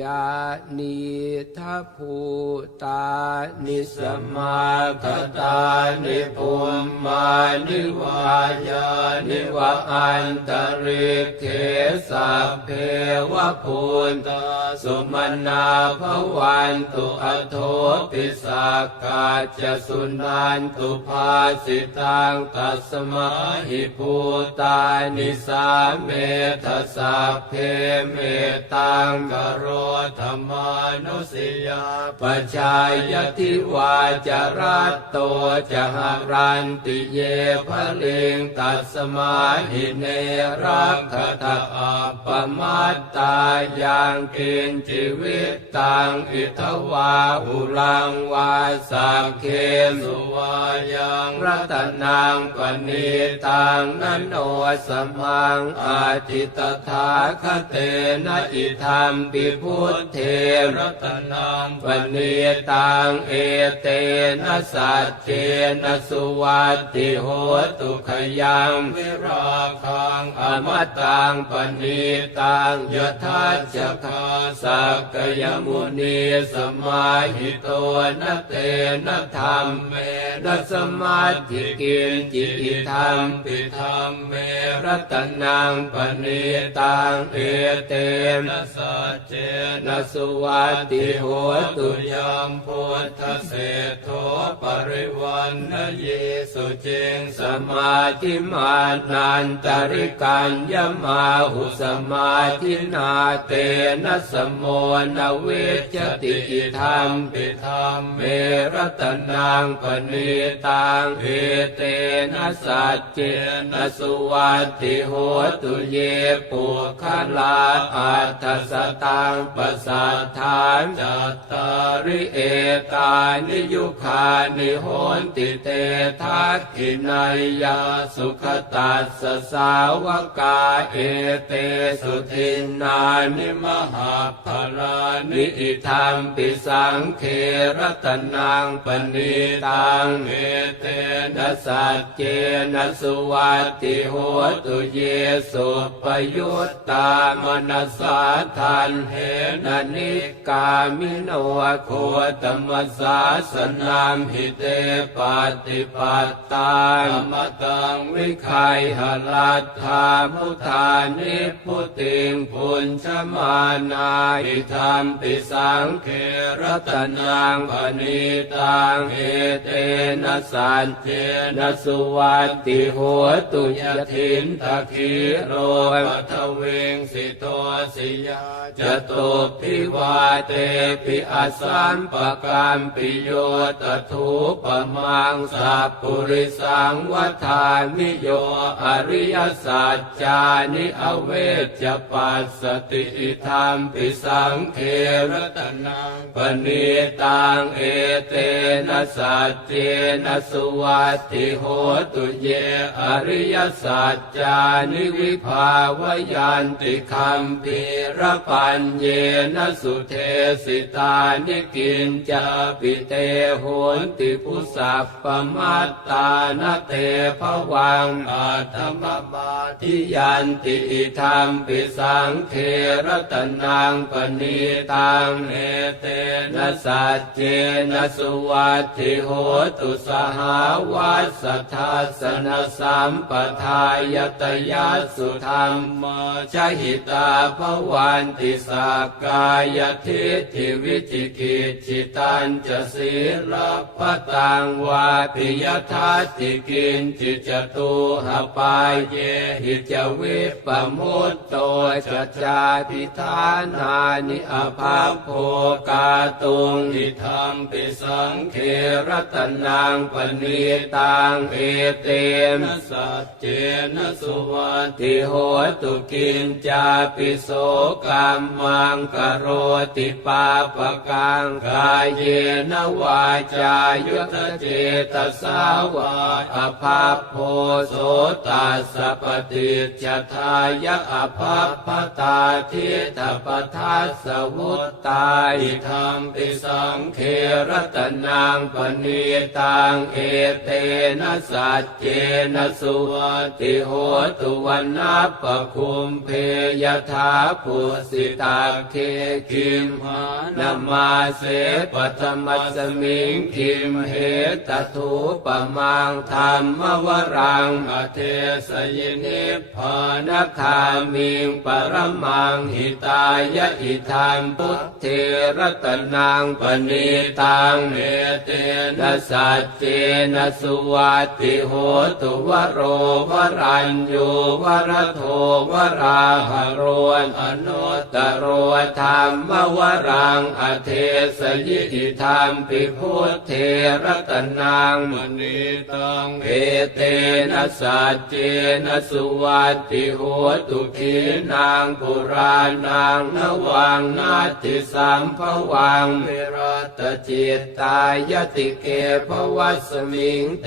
ยานิทัพภูตานิสมาคตานิภูมมานิวายานิวะอันตริกเขสัพเพวะพูนตาสุมนาภวันตุอโทปิสักกาจะสุนันตุภาสิตังตัสมาหิภูตานิสาเมทสสะเพเมตังกโรธรรมานุสิยาปชายติวาจารัตโตจะหารันติเยภลิงตัสมาหิเนรักขตาอัปปมัตตายังกินชีวิตตังอิทวาหุลังวาสังเคมสุวายังรัตนังปณิตังนันโนสมังอาทิตถาคเตนะอิธรรมปิพุทเทรัตนังปณิตังเอเตนะสัจเจนะสุวัตติโหตุขยังวิราคังอมตังปณิตังยทัจจคาสักกยมุนีสมาหิโตนะเตนะธรรมเมนะสมาธิกินจิติธรรมปิธรรมเมรัตนังปณิตังเอเตนะสัจเจนะสุวัตติโหตุยัมพุทธเศธโทปริวันนะเยสุจิงสมาธิมานันตริกัญญมาหุสมาธินาเตนะสมโมนเวจติอิธรรมปิธรรมเมรัตนังปณิตังเอเตนะสัจเจนะสุวัตติโหตุเยปุคลาอัตสตังปัสัทานจัตตาริเอตานิยุคานิโหนติเตทักขินายาสุขตัสสสาวกาเอเตสุทินนานิมหาภลานิอิธรรมปิสังเครัตนังปณิตังเอเตนะสัจเจนะสุวัติโหตุเยสุปยุตตามนัสสาทันเหนนิกามิโนโคตมัสสาสนามหิเตปฏิปัตตานมตังวิคัยหลัตถามุทานิพุติงพุญชมานาอิธรรมปิสังเครัตนังปณิตังเอเตนะสันเจนะสุวัตติโหตุยทินตะคีโรปัทเวงสิโตสิยาจตุพิวาเตปิอาสัมปกรรมปิโยตทุปมังสัพปุริสังวัฏามิโยอริยสัจจานิอเวจปัสสติธรรมปิสังเครตนังปณิตังเอเตนะสัจเจนะสุวัติโหตุเยอริยสัจจานิวิภาวยันติคัมภีระปัญเยนะสุเทสิตานิกินจาปิเตโหนติพุสัพปมัตตานะเตภวังอาธรรมมาทิยันติธรรมปิสังเครตนังปณิตังเอเตนะสัจเจนะสุวัติโหตุสหาวัสสัทธาสนสัมปทายตยัสสุธรรมชหิตาภวันติสักกายทิฏฐิวิจิกิจจิตันจะศีลปตังวาปิยทัตติกินจิจตุหปายเยหิจวิปมุตโตจัจจาปิทานานิอภาโภกาตุงอิธรรมปิสังเครตนังปณิตังเอเตนสัจเจนสุวัติโหตุกินจาปิโสกรรมังกโรติปาปกังกายเยนวาจายุตเจตสาวาอภาพโพโสตัสปฏิจทายะอภาพพตาทิตปทัสสวุตตาอิธรรมปิสังเครตนางปณีตังเอเตนะสัจเจนะสุวติโหตุวันนัปปคุมเพยถาปุสิตาเคคิมหานามาเสปธรรมัสมิงคิมเหตถูปมังธรรมวรังอเทสยนิพานคามิงปรมังหิตายะอิทัมพุทเทรตนางปณีตังเอเตนะสัจเจนะสุวัติโหตุวโรวรัญญูวรโทวราหโรนอนุตตโรธรรมวรังอเทสยิอิธรรมปิพุทเทรตนางมณีตังเอเตนะสัจเจนะสุวัตติโหตุขีนางปุราณางนวังนาติสัมภวังวิรัตจิตตายติเกภวัสมิงเต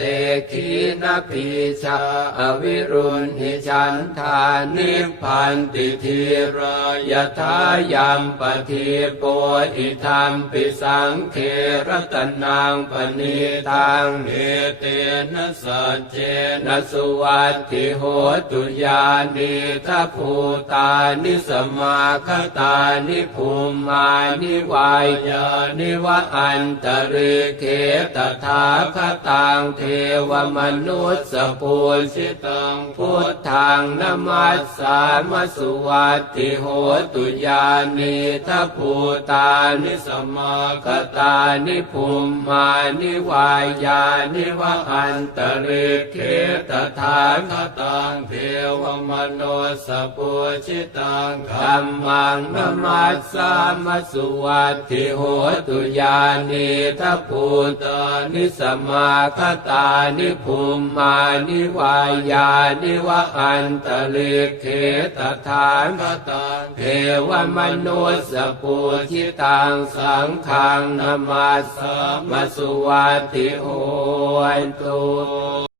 ขีนาพีชาอวิรุณหิฉันทานิพพันติทีรายทายามปทีโปอิธรรมปิสังเครตนางปณีตังเอเตนะสัจเจนะสุวัติโหตุยานิทัพูตานิสมาคตานิภูมานิวายานิวะอันตริเขตถาคตังเทวมนุสสปุสิตังพุทธังนมัสสามสุวัติโหตุยานิทัพูตานิสมาคตานิภูมานิวายานิวะอันตริเขตถาคตังเทวมโนสปุชิตังธัมมังนมัสสามสุวัติโหตุยานิทัพูตานิสมาคตานิภูมานิวายานิวะอันตริเขตถาคตังเทวมนุสปุชิตังสังฆังนมัสสมสุวัตติโหตุ